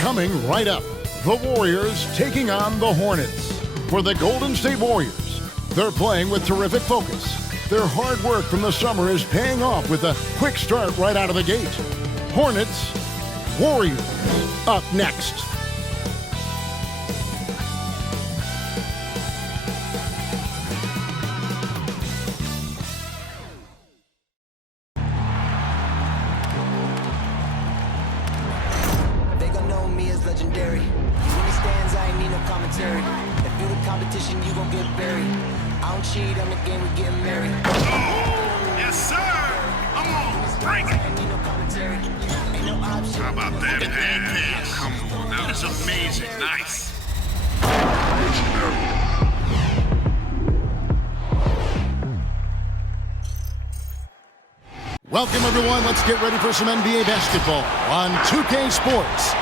Coming right up, the Warriors taking on the Hornets. For the Golden State Warriors, they're playing with terrific focus. Their hard work from the summer is paying off with a quick start right out of the gate. Hornets, Warriors, up next. They gon' know me as legendary. When he stands, I ain't need no commentary. If you the competition, you gon' get buried. I don't cheat on the game, we getting married. Oh, yes, sir. Come on, bring it. Ain't need no commentary. Ain't no option. How about that pass? Come on, that was amazing. Nice. Welcome, everyone. Let's get ready for some NBA basketball on 2K Sports.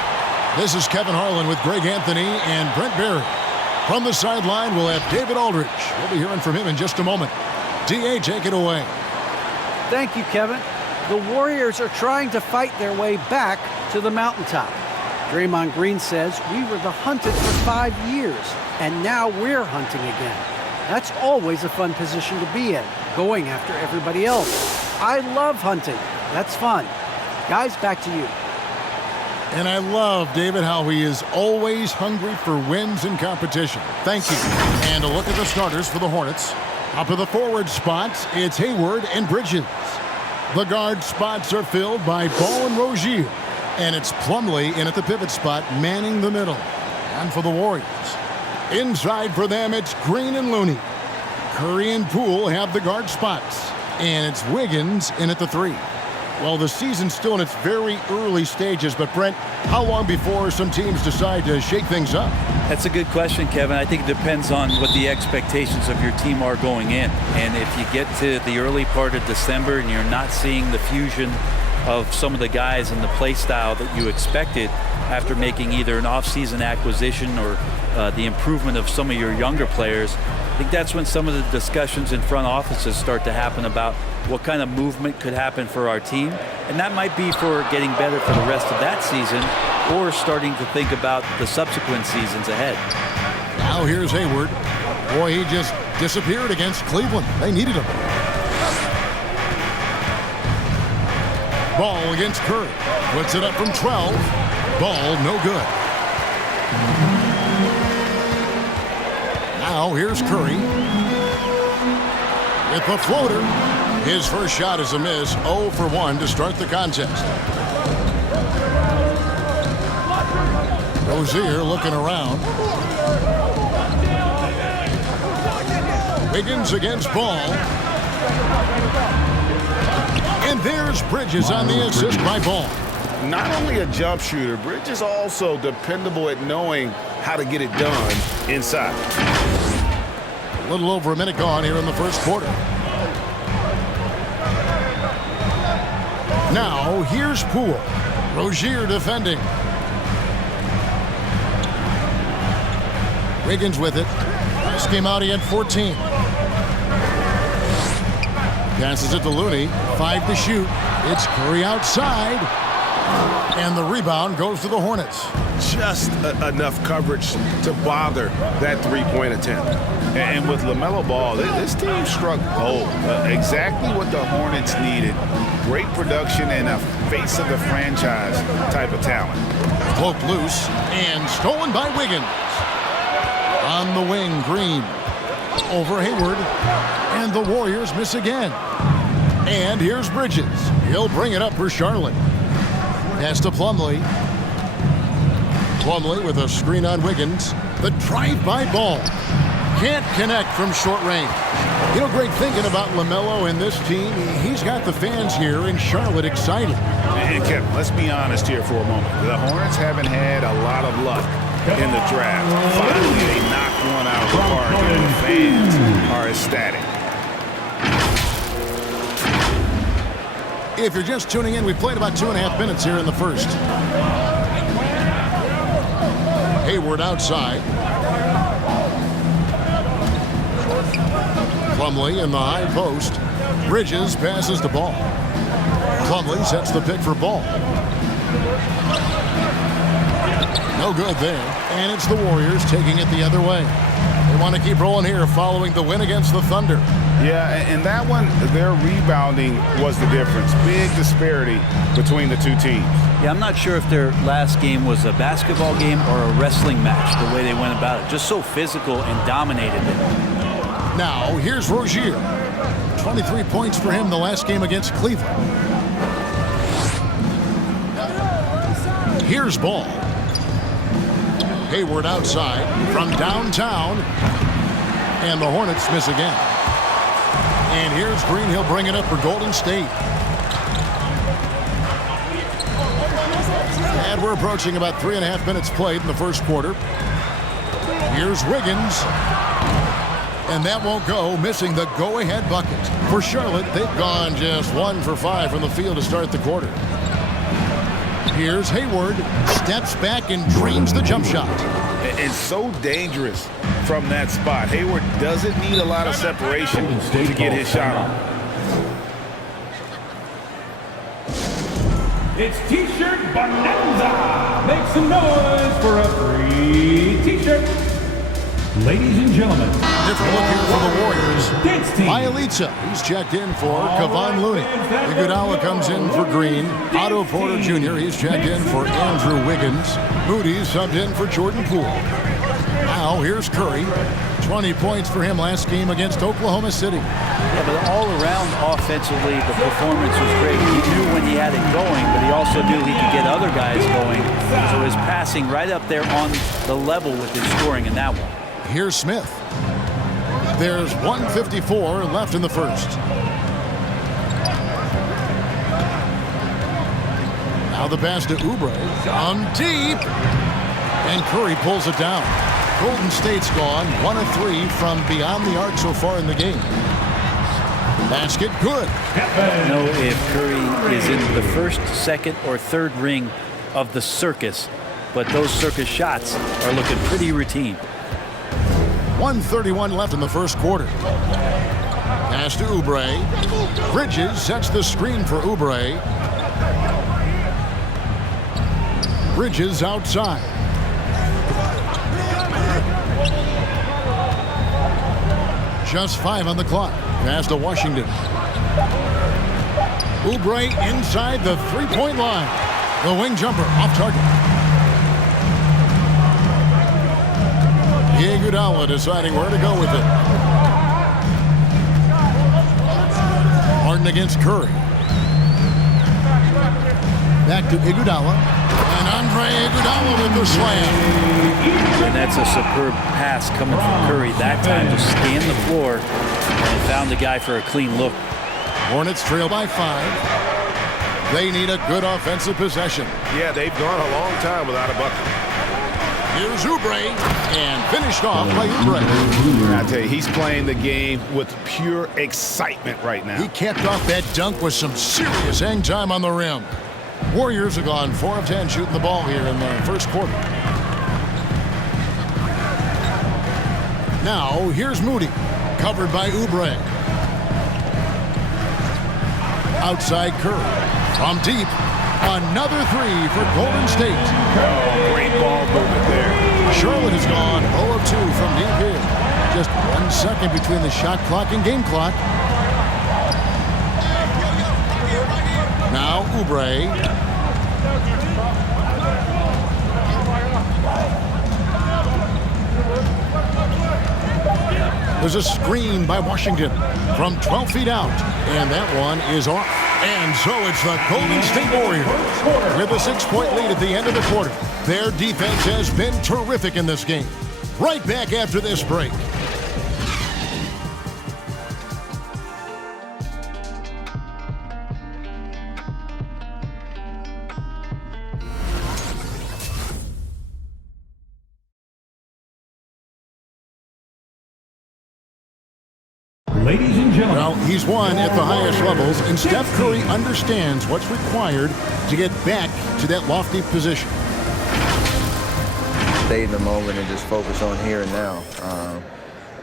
This is Kevin Harlan with Greg Anthony and Brent Barry. From the sideline, we'll have David Aldridge. We'll be hearing from him in just a moment. D.A., take it away. Thank you, Kevin. The Warriors are trying to fight their way back to the mountaintop. Draymond Green says we were the hunted for 5 years, and now we're hunting again. That's always a fun position to be in, going after everybody else. I love hunting. That's fun. Guys, back to you. And I love, David, how he is always hungry for wins and competition. Thank you. And a look at the starters for the Hornets. Up at the forward spots, it's Hayward and Bridges. The guard spots are filled by Ball and Rozier. And it's Plumlee in at the pivot spot, manning the middle. And for the Warriors, inside for them, it's Green and Looney. Curry and Poole have the guard spots. And it's Wiggins in at the 3. Well, the season's still in its very early stages, but Brent, how long before some teams decide to shake things up? That's a good question, Kevin. I think it depends on what the expectations of your team are going in. And if you get to the early part of December and you're not seeing the fusion of some of the guys and the play style that you expected after making either an off-season acquisition or the improvement of some of your younger players, I think that's when some of the discussions in front offices start to happen about what kind of movement could happen for our team. And that might be for getting better for the rest of that season or starting to think about the subsequent seasons ahead. Now here's Hayward. Boy, he just disappeared against Cleveland. They needed him. Ball against Curry. Puts it up from 12. Ball no good. Now here's Curry. With the floater. His first shot is a miss. 0 for 1 to start the contest. Rozier looking around. Wiggins against Ball. And there's Bridges on the assist by Ball. Not only a jump shooter, Bridges also dependable at knowing how to get it done inside. A little over a minute gone here in the first quarter. Now here's Poole. Rozier defending. Wiggins with it. This came out, he had 14. Passes it to Looney. 5 to shoot. It's Curry outside. And the rebound goes to the Hornets. Just enough coverage to bother that three-point attempt. And with LaMelo Ball, this team struck gold. Exactly what the Hornets needed. Great production and a face of the franchise type of talent. Cloaked loose and stolen by Wiggins. On the wing, Green. Over Hayward. And the Warriors miss again. And here's Bridges. He'll bring it up for Charlotte. Pass to Plumlee. Plumlee with a screen on Wiggins. The drive-by Ball. Can't connect from short range. You know, Greg, thinking about LaMelo and this team, he's got the fans here in Charlotte excited. And Kevin, let's be honest here for a moment. The Hornets haven't had a lot of luck in the draft. Finally, they knocked one out of the park, and the fans are ecstatic. If you're just tuning in, we played about 2.5 minutes here in the first. Hayward outside. Plumlee in the high post. Bridges passes the ball. Plumlee sets the pick for Ball. No good there. And it's the Warriors taking it the other way. They want to keep rolling here following the win against the Thunder. Yeah, and that one, their rebounding was the difference. Big disparity between the two teams. Yeah, I'm not sure if their last game was a basketball game or a wrestling match, the way they went about it. Just so physical and dominated it. Now, here's Rozier. 23 points for him the last game against Cleveland. Here's Ball. Hayward outside from downtown. And the Hornets miss again. And here's Green. He'll bring it up for Golden State. And we're approaching about 3.5 minutes played in the first quarter. Here's Wiggins. And that won't go, missing the go-ahead bucket. For Charlotte, they've gone just 1 for 5 from the field to start the quarter. Here's Hayward. Steps back and drains the jump shot. And so dangerous from that spot. Hayward doesn't need a lot of separation to get his shot on. It's T-shirt Bonanza. Make some noise for a free T-shirt. Ladies and gentlemen, Different look here for the Warriors. Dance team. Bielitsa, he's checked in for Kevon Looney. Iguodala comes in for Green. Otto Porter Jr., he's checked in for Andrew Wiggins. Moody's subbed in for Jordan Poole. Now here's Curry. 20 points for him last game against Oklahoma City. Yeah, but all around offensively, the performance was great. He knew when he had it going, but he also knew he could get other guys going. So his passing right up there on the level with his scoring in that one. Here's Smith. There's 1:54 left in the first. Now the pass to Oubre. On deep. And Curry pulls it down. Golden State's gone 1 of 3 from beyond the arc so far in the game. Basket good. I don't know if Curry is in the first, second, or third ring of the circus, but those circus shots are looking pretty routine. 1:31 left in the first quarter. Pass to Oubre. Bridges sets the screen for Oubre. Bridges outside. Just 5 on the clock. Pass to Washington. Oubre inside the three-point line. The wing jumper off target. Iguodala deciding where to go with it. Harden against Curry. Back to Iguodala. And Andre Iguodala with the slam. And that's a superb pass coming from Curry that time. Just scanned the floor and found the guy for a clean look. Hornets trail by 5. They need a good offensive possession. Yeah, they've gone a long time without a bucket. Here's Oubre, and finished off by Oubre. I tell you, he's playing the game with pure excitement right now. He capped off that dunk with some serious hang time on the rim. Warriors have gone 4 of 10 shooting the ball here in the first quarter. Now, here's Moody, covered by Oubre. Outside Curry. From deep, another 3 for Golden State. Oh, great ball movement there. Charlotte has gone 0 of 2 from deep here. Just 1 second between the shot clock and game clock. Now Oubre. There's a screen by Washington from 12 feet out, and that one is off. And so it's the Golden State Warriors with a 6-point lead at the end of the quarter. Their defense has been terrific in this game. Right back after this break. Ladies and gentlemen. Well, he's won at the highest levels, and Steph Curry understands what's required to get back to that lofty position. Stay in the moment and just focus on here and now.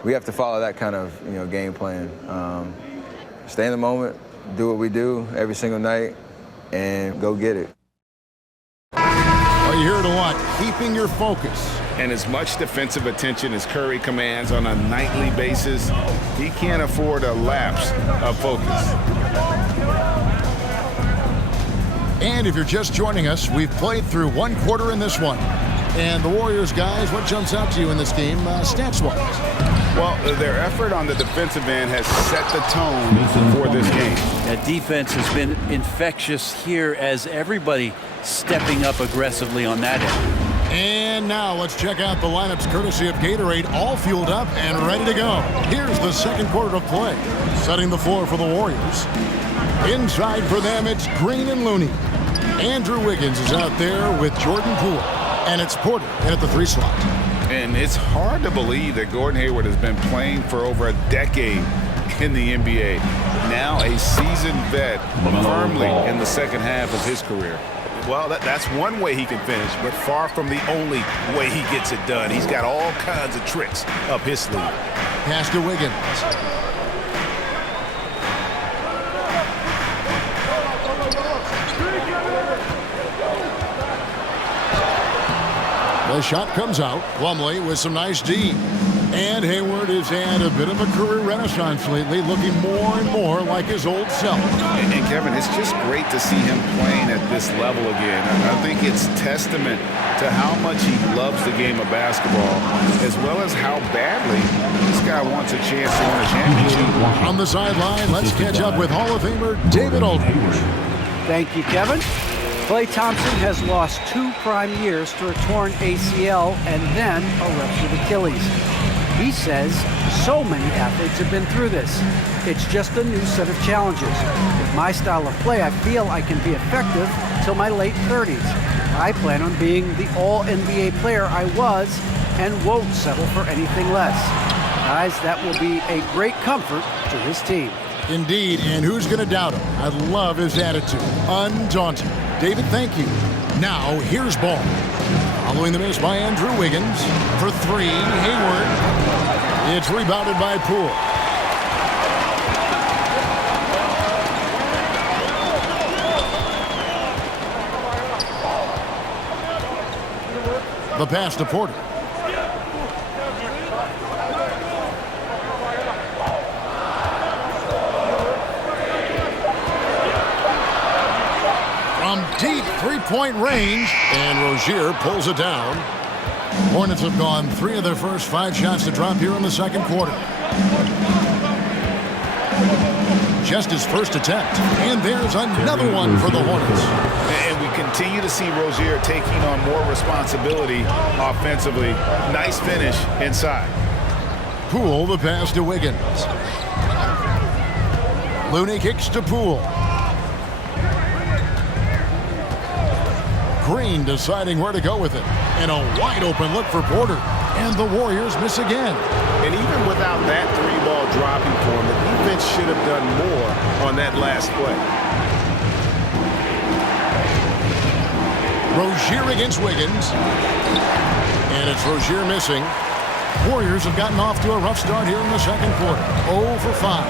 We have to follow that kind of game plan. Stay in the moment, do what we do every single night, and go get it. Are you here to what? Keeping your focus. And as much defensive attention as Curry commands on a nightly basis, he can't afford a lapse of focus. And if you're just joining us, we've played through one quarter in this one. And the Warriors, guys, what jumps out to you in this game, stats-wise? Well, their effort on the defensive end has set the tone for this game. That defense has been infectious here as everybody stepping up aggressively on that end. And now let's check out the lineups courtesy of Gatorade, all fueled up and ready to go. Here's the second quarter of play. Setting the floor for the Warriors. Inside for them, it's Green and Looney. Andrew Wiggins is out there with Jordan Poole. And it's Porter in at the 3 slot. And it's hard to believe that Gordon Hayward has been playing for over a decade in the NBA. Now a seasoned vet firmly in the second half of his career. Well, that's one way he can finish, but far from the only way he gets it done. He's got all kinds of tricks up his sleeve. Pass to Wiggins. The shot comes out. Plumlee with some nice D. And Hayward has had a bit of a career renaissance lately, looking more and more like his old self. And Kevin, it's just great to see him playing at this level again. I think it's testament to how much he loves the game of basketball, as well as how badly this guy wants a chance to win a championship. On the sideline, let's catch up with Hall of Famer David Aldridge. Thank you, Kevin. Klay Thompson has lost 2 prime years to a torn ACL and then a ruptured Achilles. He says so many athletes have been through this. It's just a new set of challenges. With my style of play, I feel I can be effective till my late 30s. I plan on being the all-NBA player I was and won't settle for anything less. Guys, that will be a great comfort to his team. Indeed, and who's going to doubt him? I love his attitude. Undaunted. David, thank you. Now, here's ball. Following the miss by Andrew Wiggins. For 3, Hayward. It's rebounded by Poole. The pass to Porter. From deep 3-point range, and Rozier pulls it down. Hornets have gone 3 of their first 5 shots to drop here in the second quarter. Just his first attempt, and there's another one for the Hornets. And we continue to see Rozier taking on more responsibility offensively. Nice finish inside. Poole, the pass to Wiggins. Looney kicks to Poole. Green deciding where to go with it. And a wide open look for Porter. And the Warriors miss again. And even without that 3-ball dropping for him, the defense should have done more on that last play. Rozier against Wiggins. And it's Rozier missing. Warriors have gotten off to a rough start here in the second quarter. 0 for 5.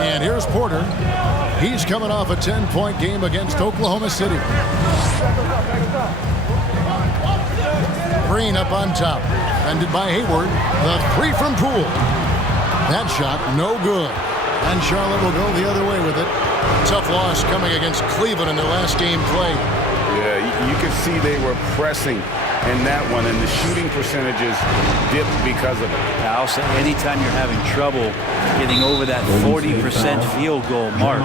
And here's Porter. He's coming off a 10-point game against Oklahoma City. Green up on top. Defended by Hayward. The 3 from Poole. That shot no good. And Charlotte will go the other way with it. Tough loss coming against Cleveland in their last game played. Yeah, you could see they were pressing in that one, and the shooting percentages dipped because of it. I'll say anytime you're having trouble getting over that 40% field goal mark,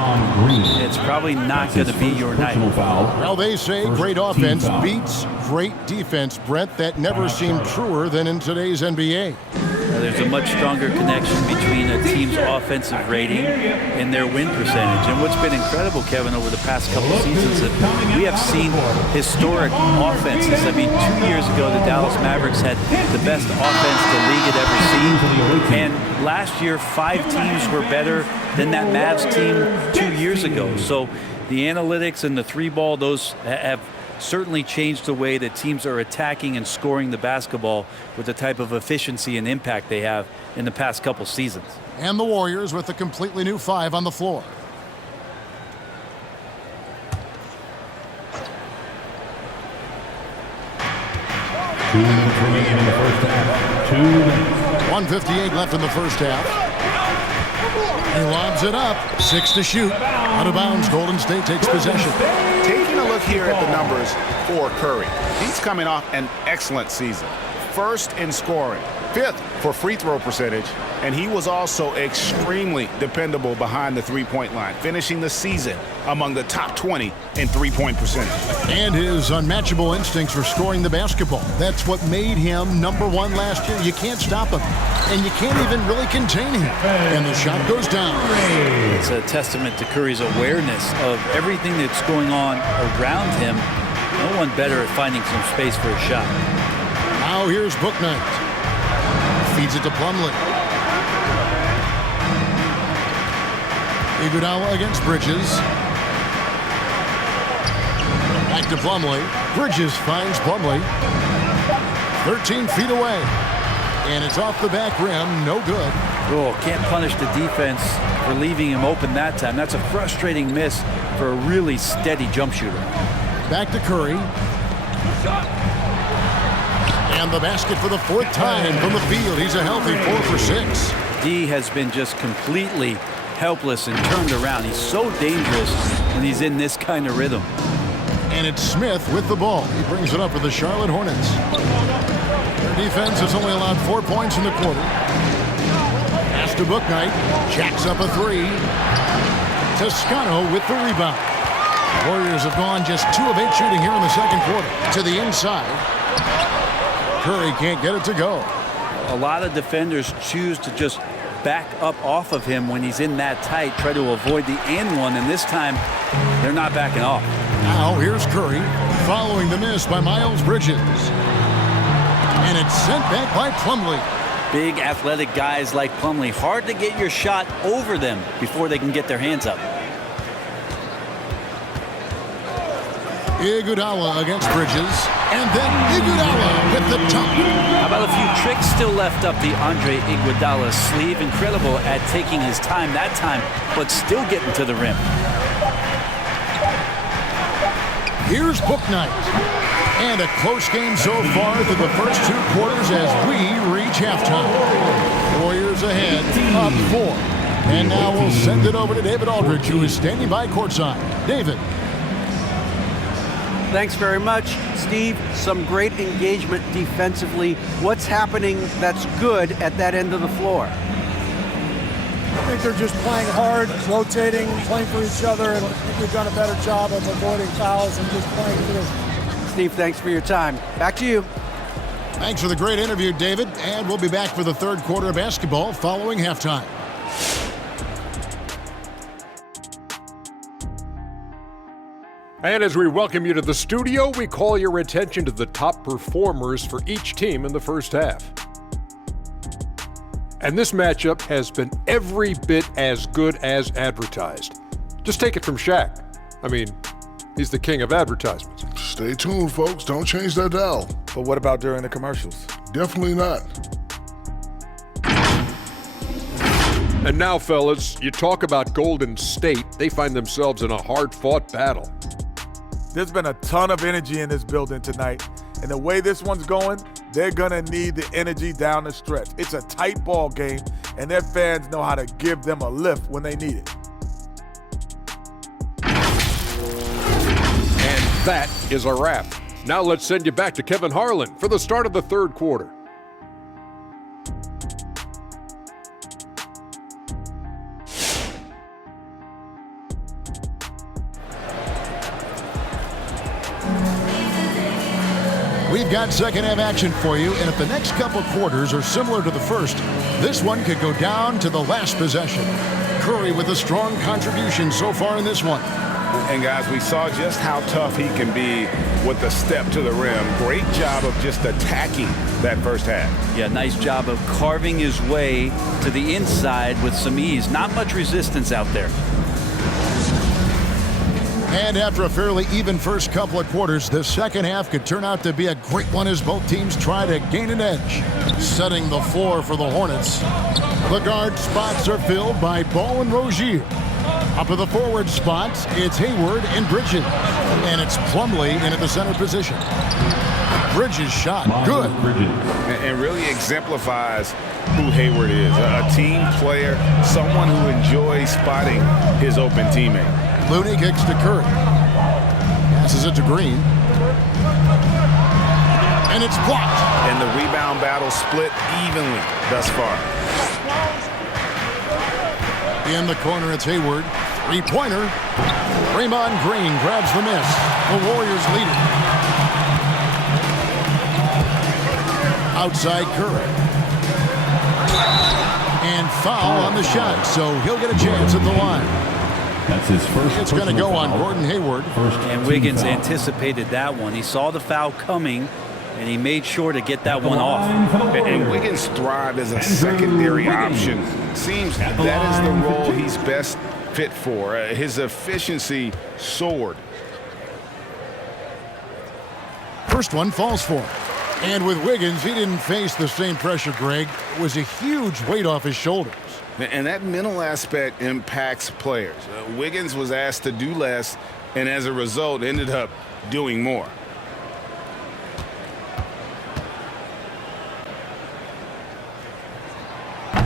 it's probably not going to be your night. Well, they say great offense beats great defense, Brett. That never seemed truer than in today's NBA. There's a much stronger connection between a team's offensive rating and their win percentage. And what's been incredible, Kevin, over the past couple of seasons, that we have seen historic offenses. I mean, 2 years ago, the Dallas Mavericks had the best offense the league had ever seen. And last year, 5 teams were better than that Mavs team 2 years ago. So the analytics and the 3-ball, those have certainly changed the way that teams are attacking and scoring the basketball with the type of efficiency and impact they have in the past couple seasons. And the Warriors with a completely new 5 on the floor. Two minutes remaining in the first half. 2 minutes. 1:58 left in the first half. He lobs it up. 6 to shoot. Out of bounds. Golden State takes possession. Taking a look here at the numbers for Curry. He's coming off an excellent season. First in scoring, 5th for free throw percentage, and he was also extremely dependable behind the three-point line, finishing the season among the top 20 in three-point percentage. And his unmatchable instincts for scoring the basketball. That's what made him #1 last year. You can't stop him, and you can't even really contain him. And the shot goes down. It's a testament to Curry's awareness of everything that's going on around him. No one better at finding some space for a shot. Now here's Bouknight. Feeds it to Plumlee. Iguodala against Bridges. Back to Plumlee. Bridges finds Plumlee. 13 feet away. And it's off the back rim. No good. Oh, can't punish the defense for leaving him open that time. That's a frustrating miss for a really steady jump shooter. Back to Curry. And the basket for the 4th time from the field. He's a healthy 4 for 6. D has been just completely helpless and turned around. He's so dangerous when he's in this kind of rhythm. And it's Smith with the ball. He brings it up for the Charlotte Hornets. Their defense has only allowed 4 points in the quarter. Pass to Bouknight. Jacks up a 3. Toscano with the rebound. Warriors have gone just 2 of 8 shooting here in the second quarter. To the inside. Curry can't get it to go. A lot of defenders choose to just back up off of him when he's in that tight, try to avoid the and one, and this time they're not backing off. Now here's Curry following the miss by Miles Bridges. And it's sent back by Plumlee. Big athletic guys like Plumlee, hard to get your shot over them before they can get their hands up. Iguodala against Bridges. And then Iguodala with the top. How about a few tricks still left up the Andre Iguodala sleeve? Incredible at taking his time that time, but still getting to the rim. Here's Bouknight. And a close game so far through the first 2 quarters as we reach halftime. Warriors ahead, up 4. And now we'll send it over to David Aldridge, who is standing by courtside. David. Thanks very much, Steve. Some great engagement defensively. What's happening that's good at that end of the floor? I think they're just playing hard, rotating, playing for each other, and I think we've done a better job of avoiding fouls and just playing through. Steve, thanks for your time. Back to you. Thanks for the great interview, David. And we'll be back for the 3rd quarter of basketball following halftime. And as we welcome you to the studio, we call your attention to the top performers for each team in the first half. And this matchup has been every bit as good as advertised. Just take it from Shaq. I mean, he's the king of advertisements. Stay tuned, folks. Don't change that dial. But what about during the commercials? Definitely not. And now, fellas, you talk about Golden State. They find themselves in a hard-fought battle. There's been a ton of energy in this building tonight. And the way this one's going, they're going to need the energy down the stretch. It's a tight ball game, and their fans know how to give them a lift when they need it. And that is a wrap. Now let's send you back to Kevin Harlan for the start of the 3rd quarter. We've got second half action for you, and if the next couple quarters are similar to the first, this one could go down to the last possession. Curry with a strong contribution so far in this one. And guys, we saw just how tough he can be with the step to the rim. Great job of just attacking that first half. Yeah, nice job of carving his way to the inside with some ease. Not much resistance out there. And after a fairly even first couple of quarters, the second half could turn out to be a great one as both teams try to gain an edge. Setting the floor for the Hornets. The guard spots are filled by Ball and Rozier. Up at the forward spots, it's Hayward and Bridges. And it's Plumlee in at the center position. Bridges shot good. And really exemplifies who Hayward is. A team player, someone who enjoys spotting his open teammate. Looney kicks to Curry. Passes it to Green. And it's blocked. And the rebound battle split evenly thus far. In the corner, it's Hayward. Three-pointer. Draymond Green grabs the miss. The Warriors lead it. Outside Curry. And foul on the shot, so he'll get a chance at the line. That's his first. It's going to go on Gordon Hayward. And Wiggins anticipated that one. He saw the foul coming, and he made sure to get that one off. And Wiggins thrived as a secondary option. Seems that is the role he's best fit for. His efficiency soared. First one falls for him. And with Wiggins, he didn't face the same pressure, Greg. It was a huge weight off his shoulders. And that mental aspect impacts players. Wiggins was asked to do less, and as a result, ended up doing more.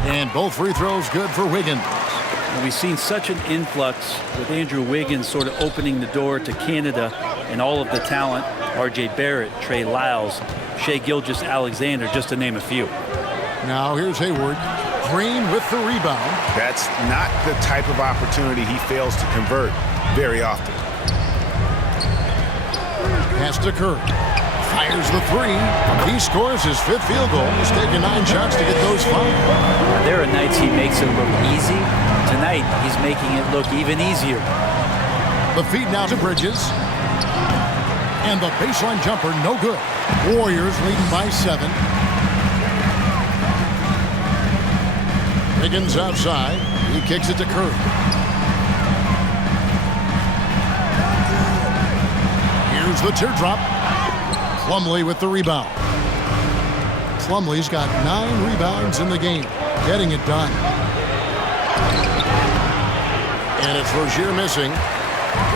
And both free throws good for Wiggins. And we've seen such an influx with Andrew Wiggins sort of opening the door to Canada and all of the talent. R.J. Barrett, Trey Lyles, Shai Gilgeous-Alexander, just to name a few. Now here's Hayward. Green with the rebound. That's not the type of opportunity he fails to convert very often. Pass to Curry. Fires the three. He scores his fifth field goal. He's taken 9 shots to get those 5. There are nights he makes it look easy. Tonight, he's making it look even easier. The feed now to Bridges. And the baseline jumper, no good. Warriors leading by 7. Wiggins outside. He kicks it to Curry. Here's the teardrop. Plumlee with the rebound. Plumlee's got 9 rebounds in the game. Getting it done. And it's Rozier missing.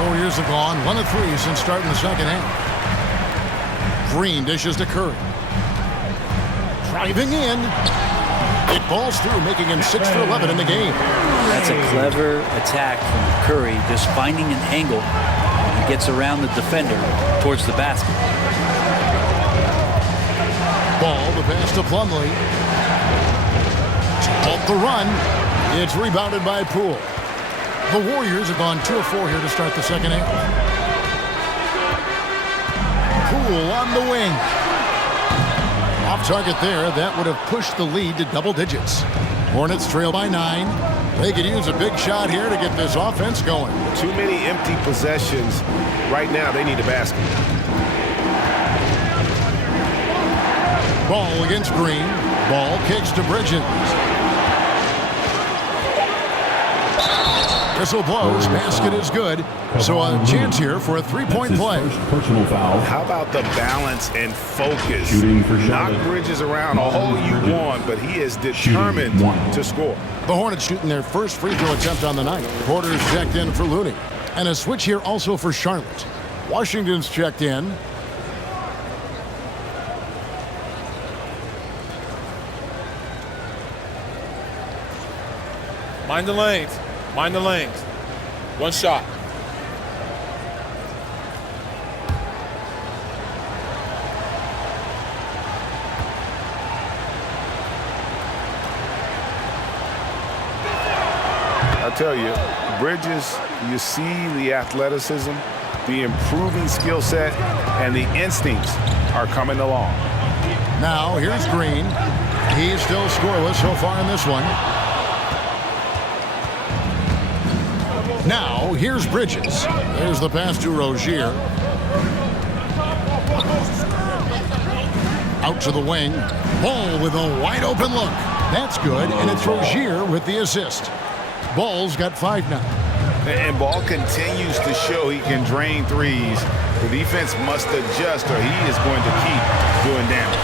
Warriors have gone 1 of 3 since starting the second half. Green dishes to Curry. Driving in. It falls through, making him 6 for 11 in the game. That's a clever attack from Curry, just finding an angle. He gets around the defender towards the basket. Ball, the pass to Plumlee. Off the run. It's rebounded by Poole. The Warriors have gone 2 of 4 here to start the second half. Poole on the wing. Off target there. That would have pushed the lead to double digits. Hornets trail by 9. They could use a big shot here to get this offense going. Too many empty possessions. Right now, they need a basket. Ball against Green. Ball kicks to Bridges. Whistle blows. Basket is good. So a chance here for a 3-point play. Personal foul. How about the balance and focus? Shooting for Knock Charlotte. Bridges around all you want, but he is determined to score. The Hornets shooting their first free throw attempt on the night. Porter's checked in for Looney. And a switch here also for Charlotte. Washington's checked in. Mind the lanes. Mind the lanes. One shot. I'll tell you, Bridges, you see the athleticism, the improving skill set, and the instincts are coming along. Now, here's Green. He's still scoreless so far in this one. Now, here's Bridges. There's the pass to Rozier. Out to the wing. Ball with a wide open look. That's good, and it's Rozier with the assist. Ball's got 5 now. And Ball continues to show he can drain threes. The defense must adjust or he is going to keep doing damage.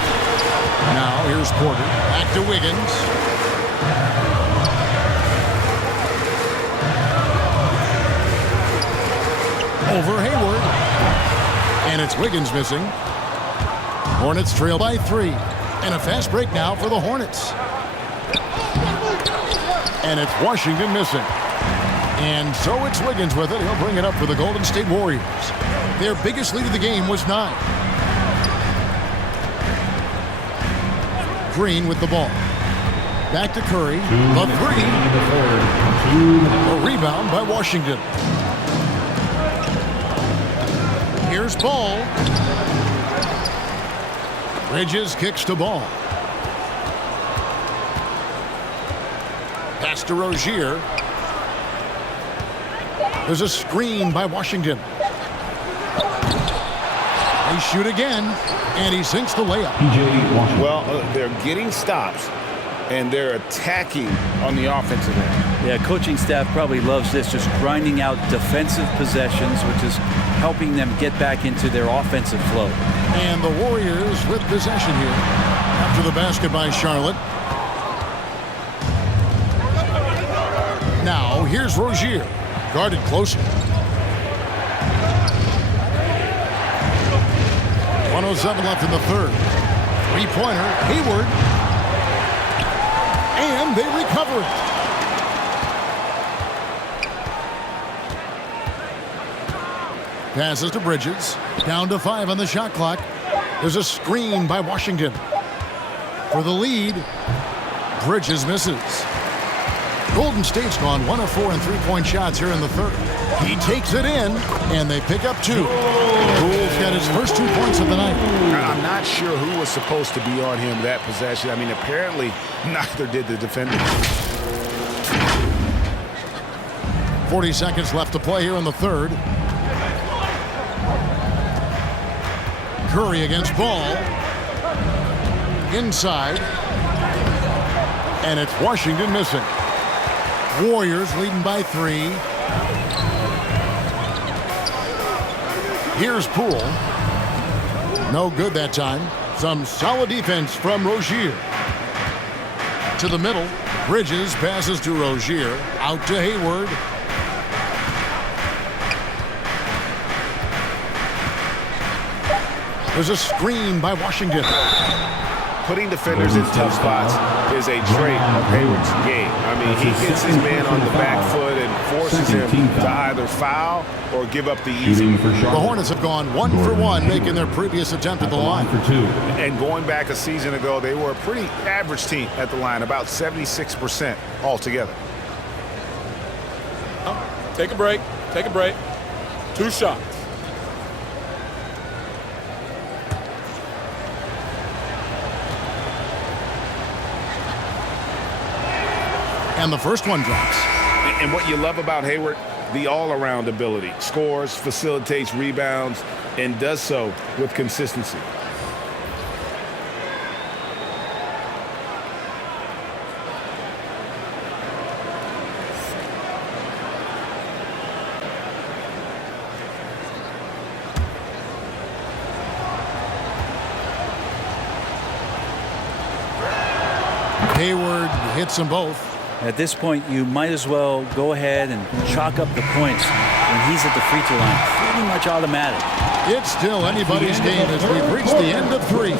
Now here's Porter. Back to Wiggins. Over Hayward. And it's Wiggins missing. Hornets trail by 3. And a fast break now for the Hornets. And it's Washington missing. And so it's Wiggins with it. He'll bring it up for the Golden State Warriors. Their biggest lead of the game was 9. Green with the ball. Back to Curry. The 3. A rebound by Washington. Here's Ball. Bridges kicks to Ball. Pass to Rozier. There's a screen by Washington. They shoot again, and he sinks the layup. Well, they're getting stops, and they're attacking on the offensive end. Yeah, coaching staff probably loves this, just grinding out defensive possessions, which is helping them get back into their offensive flow. And the Warriors with possession here after the basket by Charlotte. Now, here's Rozier. Guarded closer. 1:07 left in the third. Three-pointer, Hayward. And they recover it. Passes to Bridges. Down to 5 on the shot clock. There's a screen by Washington. For the lead, Bridges misses. Golden State's gone 1 of 4 in three-point shots here in the third. He takes it in, and they pick up 2. Poole's got his first 2 points of the night. I'm not sure who was supposed to be on him that possession. I mean, apparently neither did the defender. 40 seconds left to play here in the third. Curry against Ball. Inside. And it's Washington missing. Warriors leading by 3. Here's Poole. No good that time. Some solid defense from Rozier. To the middle. Bridges passes to Rozier. Out to Hayward. There's a screen by Washington. Putting defenders in tough spots is a trait of Hayward's game. I mean, he gets his man on the back foot and forces him to either foul or give up the easy. The Hornets have gone 1 for 1, making their previous attempt at the line. And going back a season ago, they were a pretty average team at the line, about 76% altogether. Take a break. Take a break. 2 shots. And the first one drops. And what you love about Hayward, the all-around ability. Scores, facilitates rebounds, and does so with consistency. Hayward hits them both. At this point, you might as well go ahead and chalk up the points when he's at the free throw line. Pretty much automatic. It's still anybody's game as we've reached the end of 3.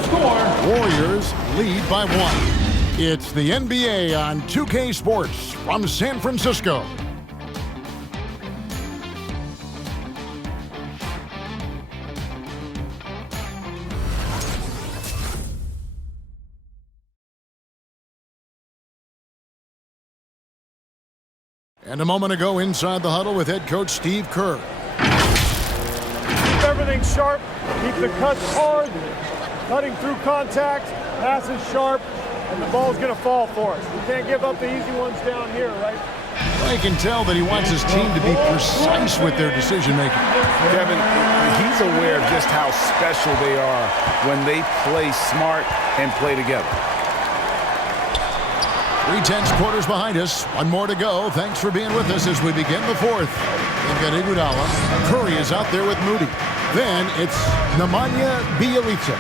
Warriors lead by 1. It's the NBA on 2K Sports from San Francisco. And a moment ago inside the huddle with head coach Steve Kerr. Keep everything sharp, keep the cuts hard, cutting through contact, passes sharp, and the ball's going to fall for us. We can't give up the easy ones down here, right? I can tell that he wants his team to be precise with their decision-making. Kevin, he's aware of just how special they are when they play smart and play together. 3 tenths quarters behind us. One more to go. Thanks for being with us as we begin the fourth. They've got Iguodala. Curry is out there with Moody. Then it's NBAHighlights.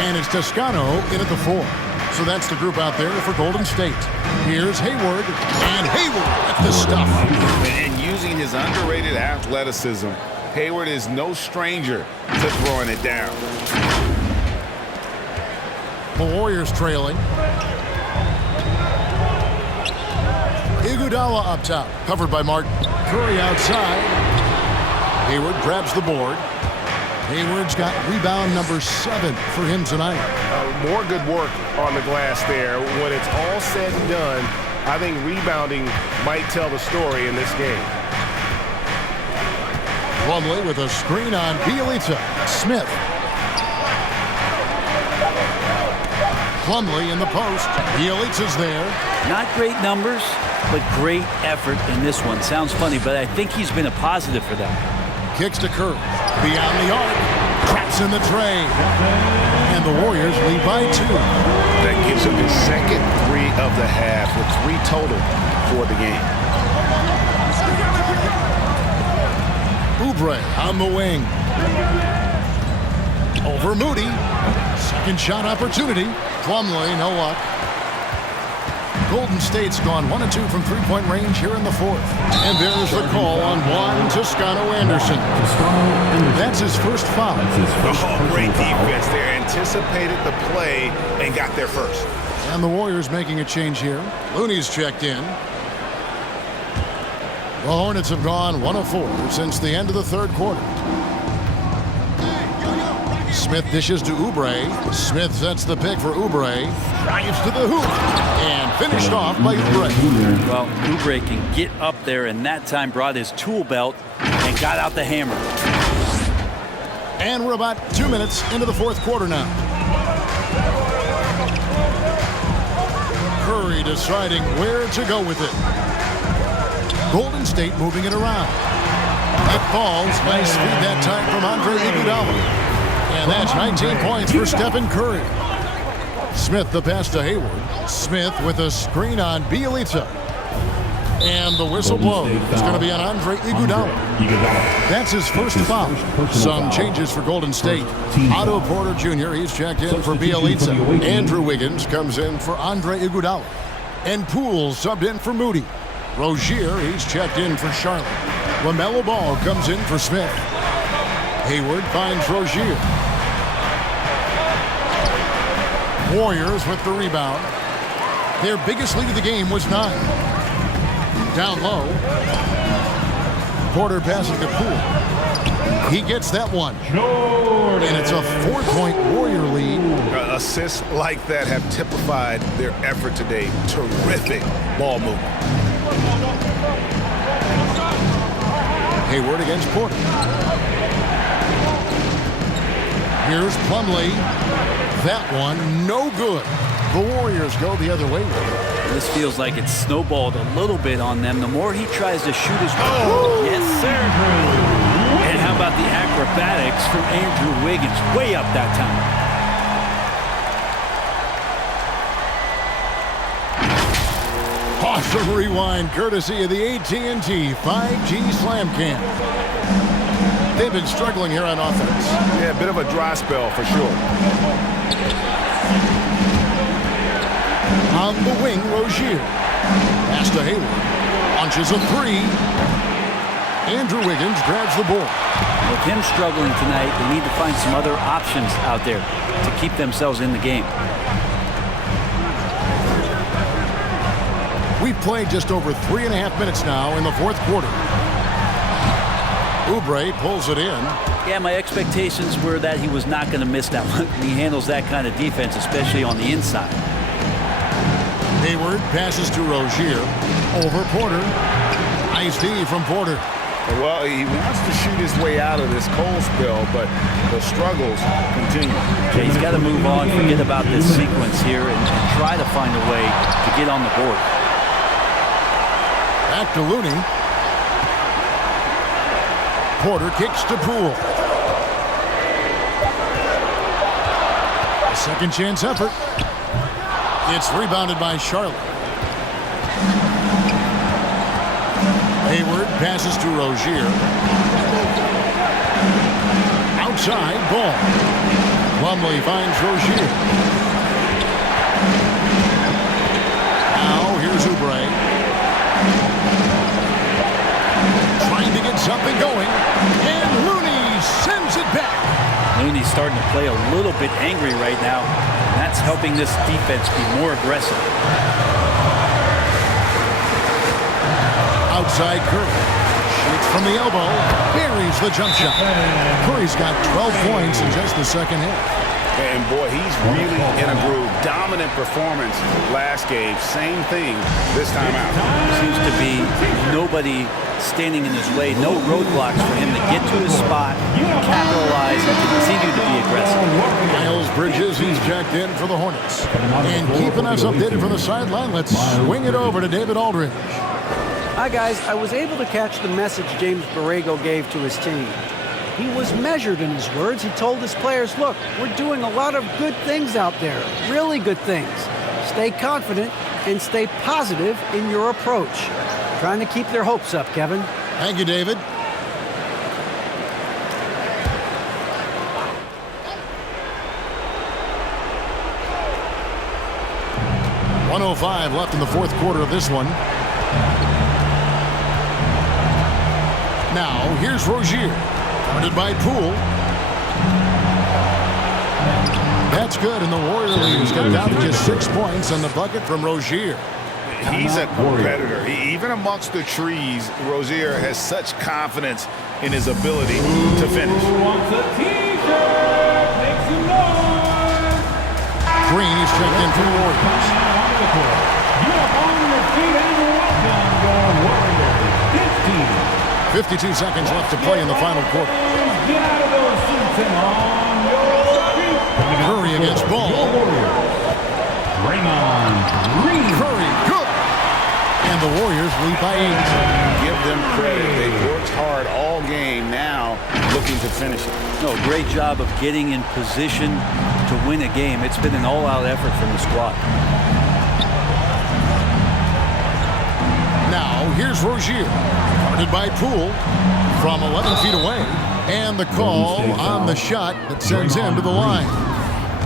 And it's Toscano in at the 4. So that's the group out there for Golden State. Here's Hayward. And Hayward at the stuff. And using his underrated athleticism, Hayward is no stranger to throwing it down. The Warriors trailing. Iguodala up top, covered by Martin. Curry outside. Hayward grabs the board. Hayward's got rebound number 7 for him tonight. More good work on the glass there. When it's all said and done, I think rebounding might tell the story in this game. Plumlee with a screen on Bielitsa. Smith. Plumlee in the post. Bielitsa's there. Not great numbers, but great effort in this one. Sounds funny, but I think he's been a positive for them. Kicks to Curry. Beyond the arc. Traps in the tray. And the Warriors lead by 2. That gives him his second 3 of the half with 3 total for the game. Oubre on the wing. Over Moody. Second shot opportunity. Plumlee, no luck. Golden State's gone 1 of 2 from three-point range here in the fourth. And there's the call on Juan Toscano Anderson. That's his first foul. Oh, great defense there. Anticipated the play and got there first. And the Warriors making a change here. Looney's checked in. The Hornets have gone 1 of 4 since the end of the third quarter. Smith dishes to Oubre. Smith sets the pick for Oubre. Drives to the hoop. And finished off by Oubre. Well, Oubre can get up there, and that time brought his tool belt and got out the hammer. And we're about 2 minutes into the fourth quarter now. Curry deciding where to go with it. Golden State moving it around. It falls. Nice feed that time from Andre Iguodala. And that's 19 points for Stephen Curry. Smith the pass to Hayward. Smith with a screen on Bielitsa. And the whistle blows. It's going to be on Andre Iguodala. That's his first foul. Some changes for Golden State. Otto Porter Jr., he's checked in for Bielitsa. Andrew Wiggins comes in for Andre Iguodala. And Poole subbed in for Moody. Rozier, he's checked in for Charlotte. LaMelo Ball comes in for Smith. Hayward finds Rozier. Warriors with the rebound. Their biggest lead of the game was 9. Down low. Porter passes to Poole. He gets that one. And it's a 4-point Warrior lead. Assists like that have typified their effort today. Terrific ball movement. Hayward against Porter. Here's Plumlee. That one, no good. The Warriors go the other way with it. This feels like it's snowballed a little bit on them. The more he tries to shoot his... Oh! Yes, sir. And how about the acrobatics from Andrew Wiggins? Way up that time. Awesome rewind, courtesy of the AT&T 5G Slam Cam. They've been struggling here on offense. Yeah, a bit of a dry spell for sure. On the wing, Rozier. Pass to Hayward. Launches a 3. Andrew Wiggins grabs the board. With him struggling tonight, they need to find some other options out there to keep themselves in the game. We've played just over 3.5 minutes now in the fourth quarter. Oubre pulls it in. Yeah, my expectations were that he was not going to miss that one. He handles that kind of defense, especially on the inside. Hayward passes to Rozier. Over Porter. Nice D from Porter. Well, he wants to shoot his way out of this cold spell, but the struggles continue. Okay, he's got to move on, forget about this sequence here, and try to find a way to get on the board. Back to Looney. Porter kicks to Poole. A second chance effort. It's rebounded by Charlotte. Hayward passes to Rozier. Outside ball. Plumlee finds Rozier. Now here's Oubre. Trying to get something going. And Looney sends it back. Looney's starting to play a little bit angry right now. And that's helping this defense be more aggressive. Outside Curry. Shoots from the elbow. Buries the jump shot. Curry's got 12 points in just the second half. And boy, he's really in a groove. Dominant performance last game. Same thing this time out. Seems to be nobody standing in his way. No roadblocks for him to get to his spot, capitalize, and continue to be aggressive. Miles Bridges, he's checked in for the Hornets. And keeping us updated from the sideline, let's swing it over to David Aldridge. Hi, guys. I was able to catch the message James Borrego gave to his team. He was measured in his words. He told his players, look, we're doing a lot of good things out there, really good things. Stay confident and stay positive in your approach. Trying to keep their hopes up, Kevin. Thank you, David. .105 left in the fourth quarter of this one. Now, here's Rozier. Guarded by Poole. That's good, and the Warrior leaders get down to just 6 points on the bucket from Rozier. He's a competitor. Even amongst the trees, Rozier has such confidence in his ability to finish. Green is checked in for the Warriors. 52 seconds left to play in the final quarter. Curry against Ball. Curry, good. And the Warriors lead by 8. Give them credit. They've worked hard all game, now looking to finish it. No, great job of getting in position to win a game. It's been an all-out effort from the squad. Now, here's Rozier. Guarded by Poole from 11 feet away. And the call on the shot that sends him to the line.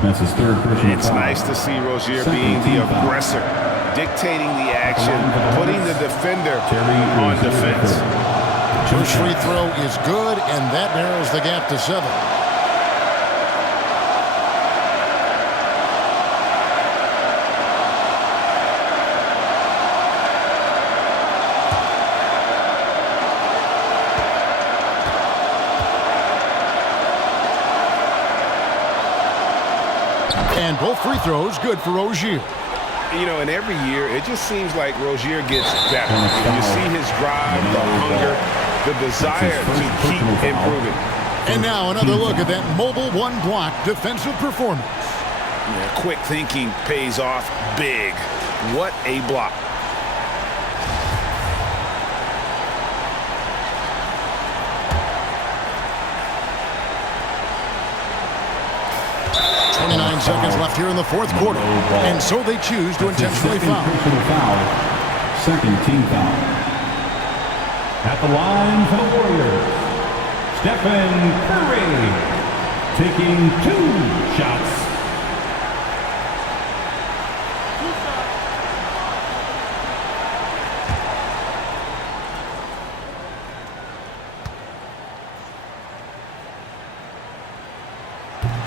That's his third personal It's foul. nice to see Rozier being the aggressor, dictating the action, putting the defender on defense. First free throw is good, and that narrows the gap to 7. And both free throws good for Rozier. You know, and every year, it just seems like Rozier gets better. You see his drive, the hunger, the desire to keep improving. And now another look at that mobile one-block defensive performance. Yeah, quick thinking pays off big. What a block. Seconds left here in the fourth quarter, and so they choose to intentionally foul. Second team foul. At the line for the Warriors, Stephen Curry taking 2 shots.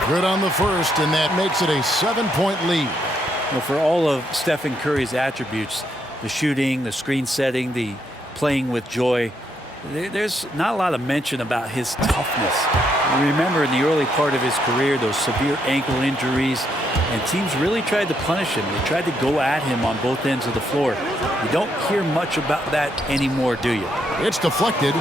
Good on the first, and that makes it a 7-point lead. Well, for all of Stephen Curry's attributes, the shooting, the screen setting, the playing with joy, there's not a lot of mention about his toughness. You remember in the early part of his career, those severe ankle injuries, and teams really tried to punish him. They tried to go at him on both ends of the floor. You don't hear much about that anymore, do you? It's deflected.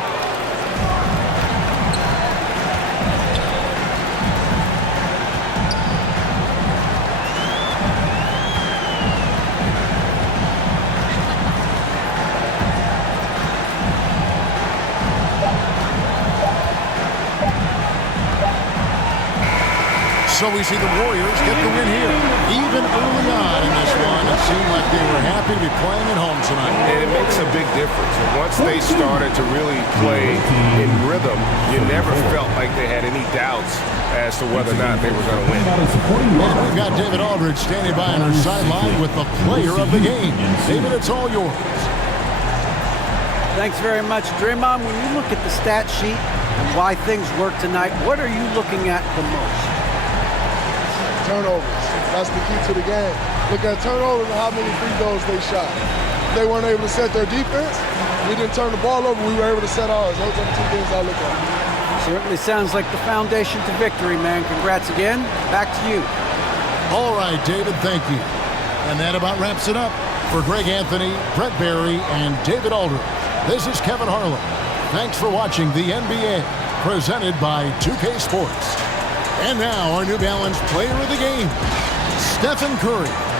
So we see the Warriors get the win here. Even early on in this one, it seemed like they were happy to be playing at home tonight. And it makes a big difference. And once they started to really play in rhythm, you never felt like they had any doubts as to whether or not they were going to win. And we've got David Aldridge standing by on our sideline with the player of the game. David, it's all yours. Thanks very much, Draymond. When you look at the stat sheet and why things work tonight, what are you looking at the most? Turnovers. That's the key to the game. Look at turnovers and how many free throws they shot. They weren't able to set their defense. We didn't turn the ball over. We were able to set ours. Those are the two things I look at. Certainly sounds like the foundation to victory, man. Congrats again. Back to you. All right, David, thank you. And that about wraps it up. For Greg Anthony, Brett Barry, and David Aldridge, this is Kevin Harlan. Thanks for watching the NBA, presented by 2K Sports. And now our New Balance player of the game, Stephen Curry.